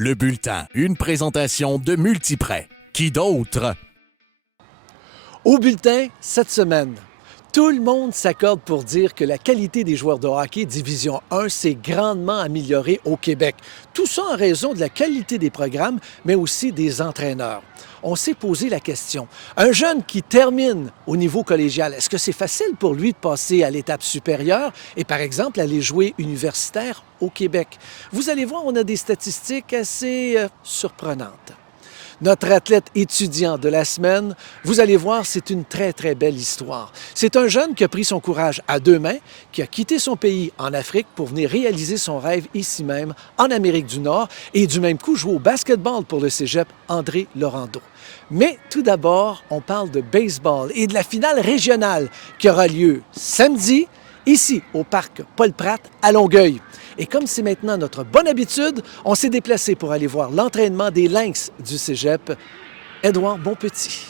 Le bulletin, une présentation de Multiprêt. Qui d'autre? Au bulletin, cette semaine, tout le monde s'accorde pour dire que la qualité des joueurs de hockey Division 1 s'est grandement améliorée au Québec. Tout ça en raison de la qualité des programmes, mais aussi des entraîneurs. On s'est posé la question, un jeune qui termine au niveau collégial, est-ce que c'est facile pour lui de passer à l'étape supérieure et, par exemple, aller jouer universitaire au Québec? Vous allez voir, on a des statistiques assez surprenantes. Notre athlète étudiant de la semaine, vous allez voir, c'est une très, très belle histoire. C'est un jeune qui a pris son courage à deux mains, qui a quitté son pays en Afrique pour venir réaliser son rêve ici même, en Amérique du Nord, et du même coup jouer au basketball pour le cégep André Laurando. Mais tout d'abord, on parle de baseball et de la finale régionale qui aura lieu samedi, ici au parc Paul-Pratte à Longueuil. Et comme c'est maintenant notre bonne habitude, on s'est déplacé pour aller voir l'entraînement des Lynx du cégep, Édouard Bonpetit.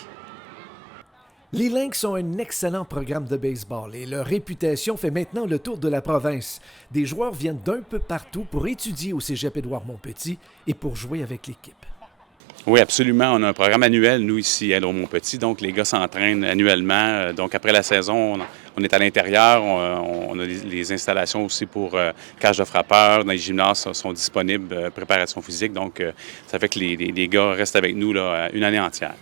Les Lynx ont un excellent programme de baseball et leur réputation fait maintenant le tour de la province. Des joueurs viennent d'un peu partout pour étudier au cégep Édouard Montpetit et pour jouer avec l'équipe. Oui, absolument. On a un programme annuel, nous, ici, à Édouard-Montpetit. Donc, les gars s'entraînent annuellement. Donc, après la saison, on est à l'intérieur. On a les installations aussi pour cage de frappeurs. Dans les gymnases sont disponibles, préparation physique. Donc, ça fait que les gars restent avec nous là, une année entière.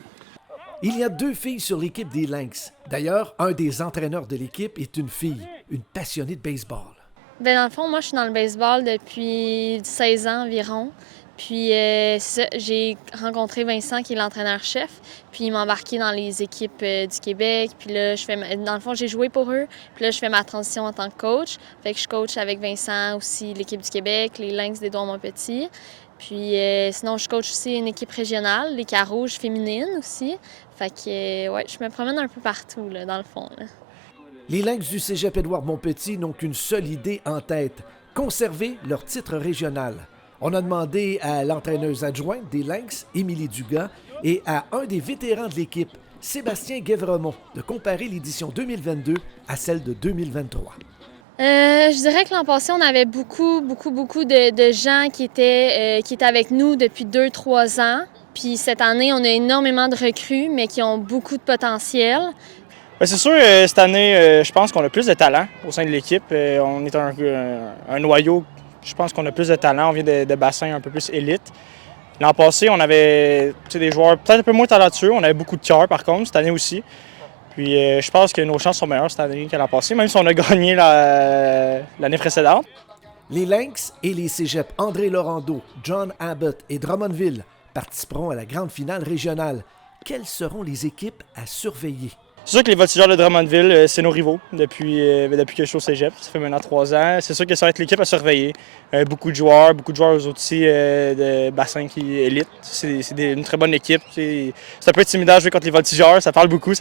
Il y a deux filles sur l'équipe des Lynx. D'ailleurs, un des entraîneurs de l'équipe est une fille, une passionnée de baseball. Bien, dans le fond, moi, je suis dans le baseball depuis 16 ans environ. Puis, c'est ça, j'ai rencontré Vincent, qui est l'entraîneur-chef. Puis, il m'a embarqué dans les équipes du Québec. Puis là, dans le fond, j'ai joué pour eux. Puis là, je fais ma transition en tant que coach. Fait que je coach avec Vincent aussi l'équipe du Québec, les Lynx d'Édouard-Montpetit. Puis, sinon, je coach aussi une équipe régionale, les Carouges féminines aussi. Fait que, ouais, je me promène un peu partout, là, dans le fond, là. Les Lynx du cégep Édouard-Montpetit n'ont qu'une seule idée en tête, conserver leur titre régional. On a demandé à l'entraîneuse adjointe des Lynx, Émilie Dugas, et à un des vétérans de l'équipe, Sébastien Guévremont, de comparer l'édition 2022 à celle de 2023. Je dirais que l'an passé, on avait beaucoup de gens qui étaient avec nous depuis 2-3 ans. Puis cette année, on a énormément de recrues, mais qui ont beaucoup de potentiel. Bien, c'est sûr, cette année, je pense qu'on a plus de talent au sein de l'équipe. On est un noyau, je pense qu'on a plus de talent. On vient de bassins un peu plus élite. L'an passé, on avait des joueurs peut-être un peu moins talentueux. On avait beaucoup de cœur, par contre, cette année aussi. Puis je pense que nos chances sont meilleures cette année qu'à l'an passé, même si on a gagné l'année précédente. Les Lynx et les cégeps André Laurando, John Abbott et Drummondville participeront à la grande finale régionale. Quelles seront les équipes à surveiller? C'est sûr que les voltigeurs de Drummondville, c'est nos rivaux depuis que je suis au cégep. Ça fait maintenant 3 ans. C'est sûr que ça va être l'équipe à surveiller. Beaucoup de joueurs aussi de bassin qui élite. C'est une très bonne équipe. C'est un peu intimidant de jouer contre les voltigeurs. Ça parle beaucoup.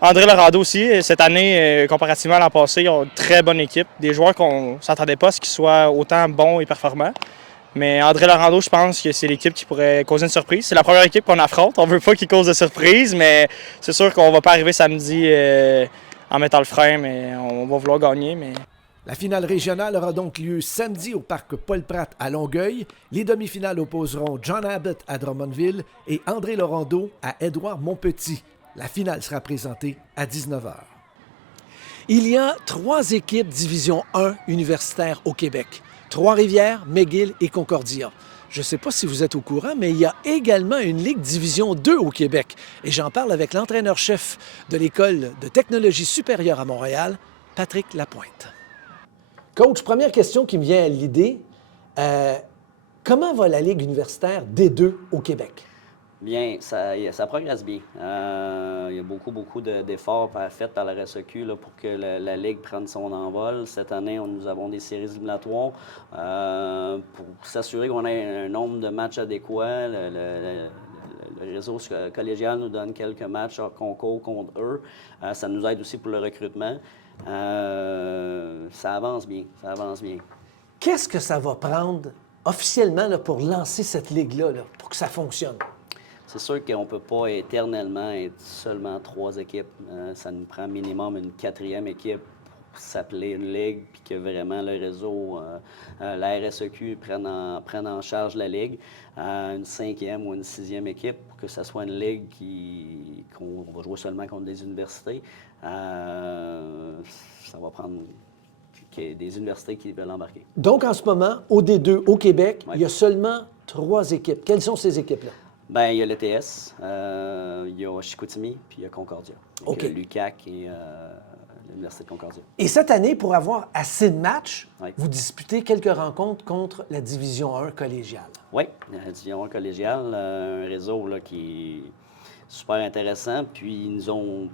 André Laurando aussi, cette année, comparativement à l'an passé, ils ont une très bonne équipe. Des joueurs qu'on ne s'attendait pas à ce qu'ils soient autant bons et performants. Mais André Laurando, je pense que c'est l'équipe qui pourrait causer une surprise. C'est la première équipe qu'on affronte. On ne veut pas qu'il cause de surprise, mais c'est sûr qu'on ne va pas arriver samedi en mettant le frein, mais on va vouloir gagner. Mais... La finale régionale aura donc lieu samedi au parc Paul-Pratte à Longueuil. Les demi-finales opposeront John Abbott à Drummondville et André Laurando à Édouard-Montpetit. La finale sera présentée à 19h. Il y a 3 équipes Division 1 universitaires au Québec. Trois-Rivières, McGill et Concordia. Je ne sais pas si vous êtes au courant, mais il y a également une Ligue Division 2 au Québec. Et j'en parle avec l'entraîneur-chef de l'École de technologie supérieure à Montréal, Patrick Lapointe. Coach, première question qui me vient à l'idée. Comment va la Ligue universitaire D2 au Québec? Bien, ça progresse bien. Il y a beaucoup d'efforts faits par la RSEQ là, pour que la Ligue prenne son envol. Cette année, nous avons des séries éliminatoires pour s'assurer qu'on ait un nombre de matchs adéquats. Le réseau collégial nous donne quelques matchs hors concours contre eux. Ça nous aide aussi pour le recrutement. Ça avance bien. Qu'est-ce que ça va prendre officiellement là, pour lancer cette ligue-là, là, pour que ça fonctionne? C'est sûr qu'on ne peut pas éternellement être seulement 3 équipes. Ça nous prend minimum une 4e équipe s'appeler une ligue, puis que vraiment le réseau, la RSEQ prenne en charge la ligue, une 5e ou une 6e équipe, pour que ça soit une ligue qu'on va jouer seulement contre des universités. Ça va prendre des universités qui veulent embarquer. Donc, en ce moment, au D2, au Québec, Oui. il y a seulement 3 équipes. Quelles sont ces équipes-là? Bien, il y a l'ETS, il y a Chicoutimi, puis il y a Concordia. Donc, OK. l'UQAC et l'Université de Concordia. Et cette année, pour avoir assez de matchs, Oui. vous disputez quelques rencontres contre la Division 1 collégiale. Oui, la Division 1 collégiale, un réseau là, qui est super intéressant. Puis ils nous ont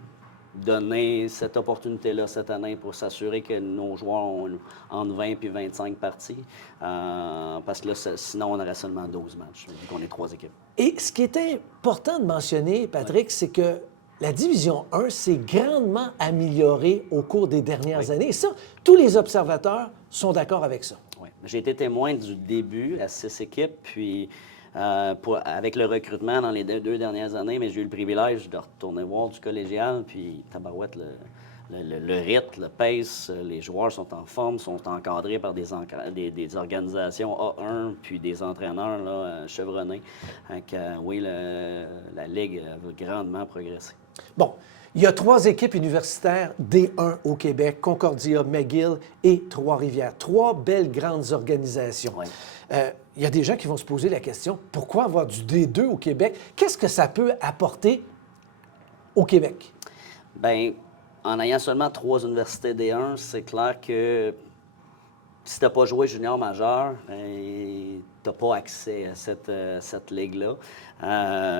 donné cette opportunité-là cette année pour s'assurer que nos joueurs ont entre 20 et 25 parties. Parce que là, sinon, on aurait seulement 12 matchs, vu qu'on est 3 équipes. Et ce qui est important de mentionner, Patrick, c'est que la Division 1 s'est grandement améliorée au cours des dernières années. Et ça, tous les observateurs sont d'accord avec ça. Oui. J'ai été témoin du début à 6 équipes, puis avec le recrutement dans les 2 dernières années, mais j'ai eu le privilège de retourner voir du collégial, puis tabarouette, le rythme, le pace, les joueurs sont en forme, sont encadrés par des organisations A1, puis des entraîneurs là, chevronnés. Donc, oui, la Ligue va grandement progresser. Bon, il y a 3 équipes universitaires D1 au Québec, Concordia, McGill et Trois-Rivières. 3 belles grandes organisations. Oui. Il y a des gens qui vont se poser la question, pourquoi avoir du D2 au Québec? Qu'est-ce que ça peut apporter au Québec? Bien, en ayant seulement 3 universités D1, c'est clair que si tu n'as pas joué junior majeur, tu n'as pas accès à cette ligue-là.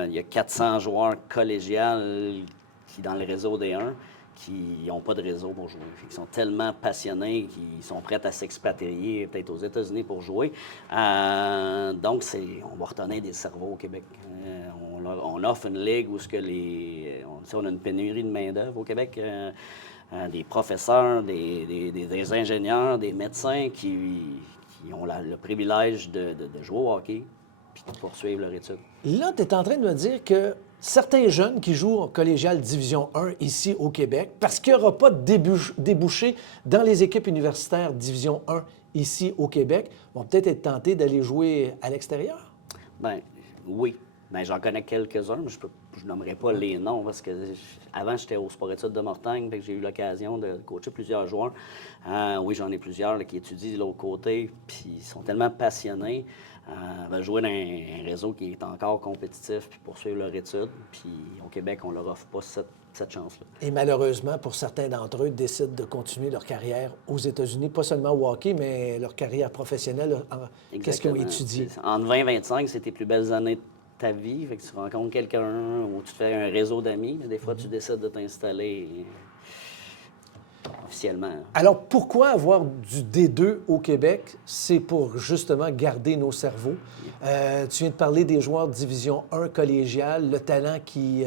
Il y a 400 joueurs collégiales qui, dans le réseau D1, qui n'ont pas de réseau pour jouer. Ils sont tellement passionnés qu'ils sont prêts à s'expatrier, peut-être aux États-Unis pour jouer. Donc, on va retenir des cerveaux au Québec. On offre une ligue où on a une pénurie de main-d'œuvre au Québec. Des professeurs, des ingénieurs, des médecins qui ont le privilège de jouer au hockey puis de poursuivre leur étude. Là, tu es en train de me dire que certains jeunes qui jouent en collégial Division 1 ici au Québec, parce qu'il n'y aura pas de débouché dans les équipes universitaires Division 1 ici au Québec, vont peut-être être tentés d'aller jouer à l'extérieur? Bien, oui. Bien, j'en connais quelques-uns, mais je nommerai pas les noms parce que avant, j'étais au Sport-Études de Mortagne, fait que j'ai eu l'occasion de coacher plusieurs joueurs. Oui, j'en ai plusieurs là, qui étudient de l'autre côté, puis ils sont tellement passionnés. Veulent jouer dans un réseau qui est encore compétitif, puis poursuivre leur étude. Puis au Québec, on leur offre pas cette chance-là. Et malheureusement, pour certains d'entre eux, décident de continuer leur carrière aux États-Unis, pas seulement au hockey, mais leur carrière professionnelle. Qu'est-ce qu'ils ont étudié? Entre 20 et 25, c'est tes plus belles années de ta vie. Fait que tu rencontres quelqu'un ou tu te fais un réseau d'amis. Des fois, tu décides de t'installer officiellement. Alors, pourquoi avoir du D2 au Québec? C'est pour justement garder nos cerveaux. Tu viens de parler des joueurs de Division 1 collégiale, le talent qui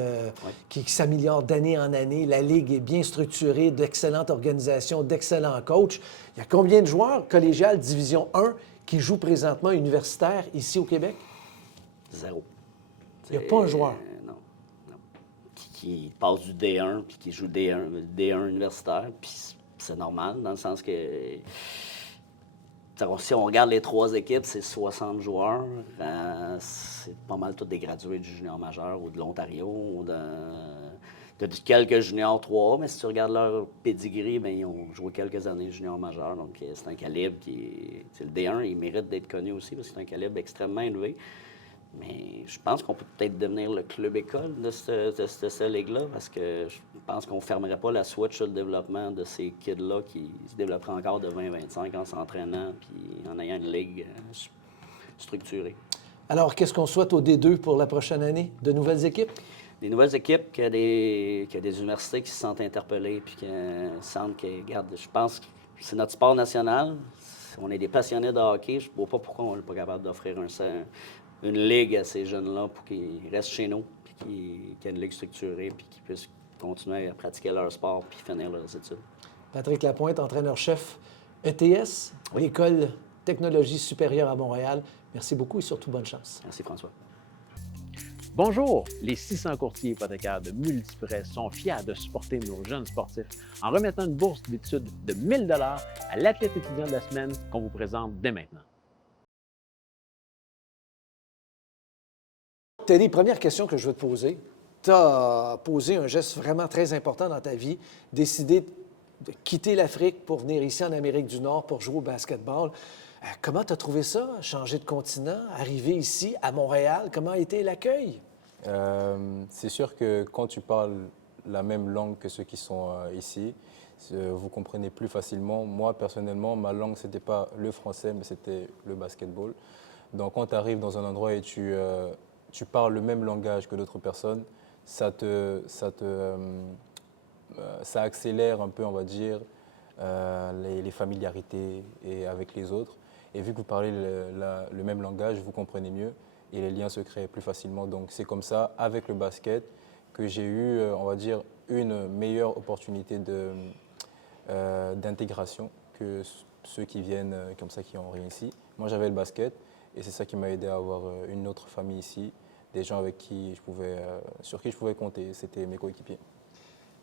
s'améliore d'année en année. La Ligue est bien structurée, d'excellentes organisations, d'excellents coachs. Il y a combien de joueurs collégiales Division 1 qui jouent présentement universitaires ici au Québec? 0. Il n'y a pas un joueur. Non. Qui passe du D1 puis qui joue D1 universitaire. Puis c'est normal, dans le sens que si on regarde les 3 équipes, c'est 60 joueurs. C'est pas mal tous des gradués du junior majeur ou de l'Ontario ou de quelques juniors 3A, mais si tu regardes leur pedigree, bien, ils ont joué quelques années junior majeur. Donc c'est un calibre c'est le D1, il mérite d'être connu aussi parce que c'est un calibre extrêmement élevé. Mais je pense qu'on peut peut-être devenir le club-école de cette ligue-là parce que je pense qu'on ne fermerait pas la switch sur le développement de ces kids-là qui se développeraient encore de 20-25 en s'entraînant puis en ayant une ligue structurée. Alors, qu'est-ce qu'on souhaite au D2 pour la prochaine année? De nouvelles équipes? Des nouvelles équipes, qu'il y a des universités qui se sentent interpellées puis qui sentent que, regarde, je pense que c'est notre sport national. On est des passionnés de hockey. Je ne vois pas pourquoi on n'est pas capable d'offrir une ligue à ces jeunes-là pour qu'ils restent chez nous, puis qu'il y ait une ligue structurée, puis qu'ils puissent continuer à pratiquer leur sport puis finir leurs études. Patrick Lapointe, entraîneur-chef ETS, l'École Technologie supérieure à Montréal. Merci beaucoup et surtout bonne chance. Merci François. Bonjour! Les 600 courtiers hypothécaires de Multiprêt sont fiers de supporter nos jeunes sportifs en remettant une bourse d'études de 1 000 $ à l'athlète étudiant de la semaine qu'on vous présente dès maintenant. Teddy, première question que je veux te poser. Tu as posé un geste vraiment très important dans ta vie, décidé de quitter l'Afrique pour venir ici en Amérique du Nord pour jouer au basketball. Comment tu as trouvé ça, changer de continent, arriver ici à Montréal? Comment a été l'accueil? C'est sûr que quand tu parles la même langue que ceux qui sont ici, vous comprenez plus facilement. Moi, personnellement, ma langue, ce n'était pas le français, mais c'était le basketball. Donc, quand tu arrives dans un endroit et tu parles le même langage que d'autres personnes, ça accélère un peu, on va dire, les familiarités et avec les autres. Et vu que vous parlez le même langage, vous comprenez mieux et les liens se créent plus facilement. Donc c'est comme ça, avec le basket, que j'ai eu, on va dire, une meilleure opportunité d'intégration que ceux qui viennent comme ça, qui n'ont rien ici. Moi, j'avais le basket et c'est ça qui m'a aidé à avoir une autre famille ici, des gens avec sur qui je pouvais compter. C'était mes coéquipiers.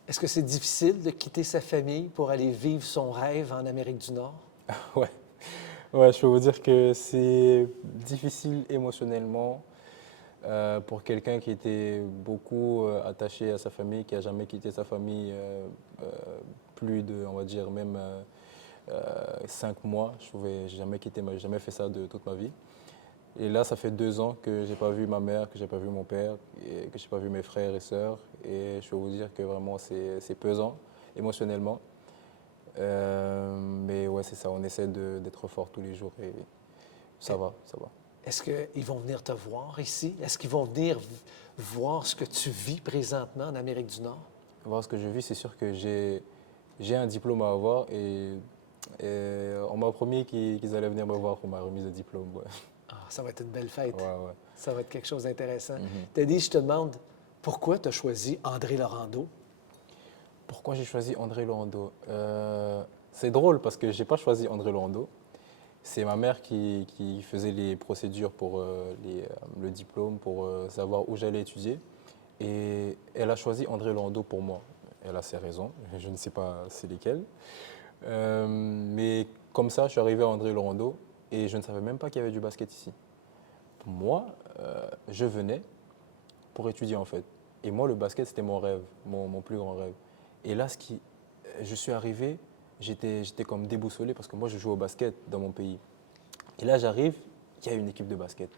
Est-ce que c'est difficile de quitter sa famille pour aller vivre son rêve en Amérique du Nord? Ouais, je peux vous dire que c'est difficile émotionnellement pour quelqu'un qui était beaucoup attaché à sa famille, qui n'a jamais quitté sa famille plus de, on va dire, même 5 mois. J'ai jamais quitté, j'ai jamais fait ça de toute ma vie. Et là, ça fait 2 ans que je n'ai pas vu ma mère, que je n'ai pas vu mon père, et que je n'ai pas vu mes frères et sœurs. Et je peux vous dire que vraiment, c'est pesant émotionnellement. Mais ouais, c'est ça, on essaie d'être fort tous les jours et ça va. Est-ce qu'ils vont venir te voir ici? Est-ce qu'ils vont venir voir ce que tu vis présentement en Amérique du Nord? Voir ce que je vis, c'est sûr que j'ai un diplôme à avoir et on m'a promis qu'ils allaient venir me voir pour ma remise de diplôme. Ouais. Ah, ça va être une belle fête. Ouais. Ça va être quelque chose d'intéressant. Mm-hmm. Teddy, je te demande, pourquoi tu as choisi André Laurando? Pourquoi j'ai choisi André Laurando? C'est drôle parce que je n'ai pas choisi André Laurando. C'est ma mère qui faisait les procédures pour le diplôme, pour savoir où j'allais étudier. Et elle a choisi André Laurando pour moi. Elle a ses raisons, je ne sais pas c'est lesquelles. Mais comme ça, je suis arrivé à André Laurando et je ne savais même pas qu'il y avait du basket ici. Moi, je venais pour étudier en fait. Et moi, le basket, c'était mon rêve, mon plus grand rêve. Et là, je suis arrivé, j'étais comme déboussolé parce que moi, je joue au basket dans mon pays. Et là, j'arrive, il y a une équipe de basket.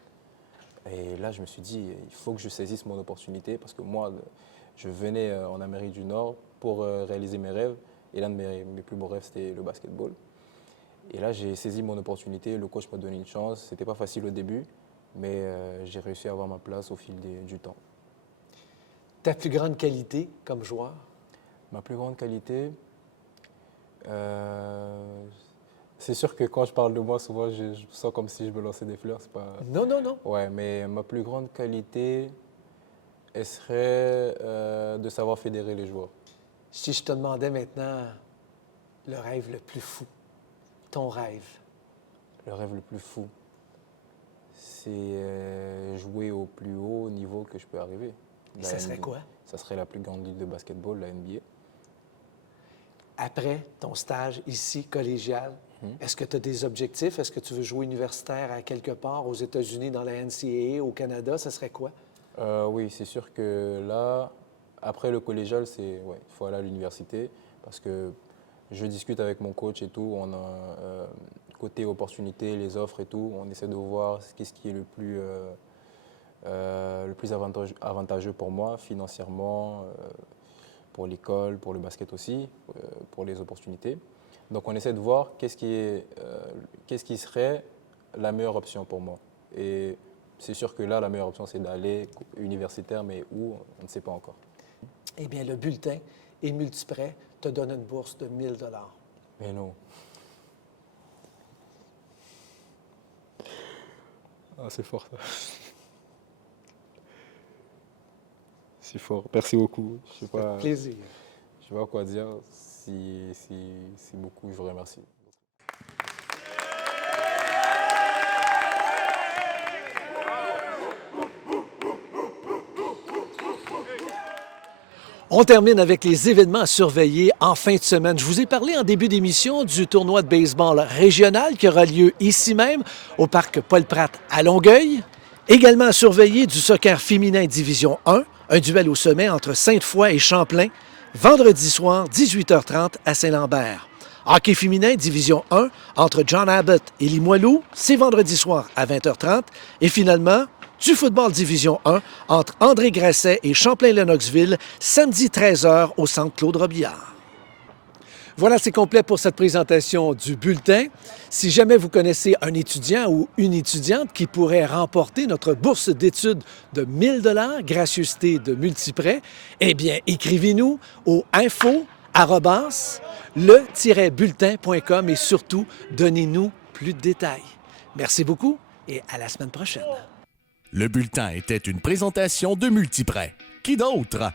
Et là, je me suis dit, il faut que je saisisse mon opportunité parce que moi, je venais en Amérique du Nord pour réaliser mes rêves. Et l'un de mes plus beaux rêves, c'était le basketball. Et là, j'ai saisi mon opportunité. Le coach m'a donné une chance. Ce n'était pas facile au début, mais j'ai réussi à avoir ma place au fil du temps. Ta plus grande qualité comme joueur? Ma plus grande qualité, c'est sûr que quand je parle de moi, souvent, je sens comme si je me lançais des fleurs. C'est pas... Non. Ouais, mais ma plus grande qualité, elle serait de savoir fédérer les joueurs. Si je te demandais maintenant le rêve le plus fou, ton rêve? Le rêve le plus fou, c'est jouer au plus haut niveau que je peux arriver. Et ça serait quoi? Ça serait la plus grande ligue de basketball, la NBA. Après ton stage ici, collégial, est-ce que tu as des objectifs? Est-ce que tu veux jouer universitaire à quelque part, aux États-Unis, dans la NCAA, au Canada? Ça serait quoi? Oui, c'est sûr que là, après le collégial, il faut aller à l'université parce que je discute avec mon coach et tout. On a côté opportunités, les offres et tout. On essaie de voir qu'est-ce qui est le plus avantageux pour moi, financièrement, pour l'école, pour le basket aussi, pour les opportunités. Donc on essaie de voir qu'est-ce qui serait la meilleure option pour moi. Et c'est sûr que là, la meilleure option, c'est d'aller universitaire, mais où, on ne sait pas encore. Eh bien, le bulletin et Multiprêt te donne une bourse de 1 000 $. Mais non. Ah, c'est fort, ça. C'est fort. Merci beaucoup. Je sais pas, Plaisir. je sais pas quoi dire. Si beaucoup, je vous remercie. On termine avec les événements à surveiller en fin de semaine. Je vous ai parlé en début d'émission du tournoi de baseball régional qui aura lieu ici même au parc Paul-Pratt à Longueuil. Également à surveiller du soccer féminin Division 1, un duel au sommet entre Sainte-Foy et Champlain, vendredi soir, 18h30 à Saint-Lambert. Hockey féminin Division 1 entre John Abbott et Limoilou, c'est vendredi soir à 20h30. Et finalement, du football Division 1 entre André Grasset et Champlain-Lennoxville, samedi 13h au centre Claude Robillard. Voilà, c'est complet pour cette présentation du bulletin. Si jamais vous connaissez un étudiant ou une étudiante qui pourrait remporter notre bourse d'études de 1 000 $, gracieuseté de Multiprêt, eh bien, écrivez-nous au info@le-bulletin.com et surtout, donnez-nous plus de détails. Merci beaucoup et à la semaine prochaine. Le bulletin était une présentation de Multiprêt. Qui d'autre?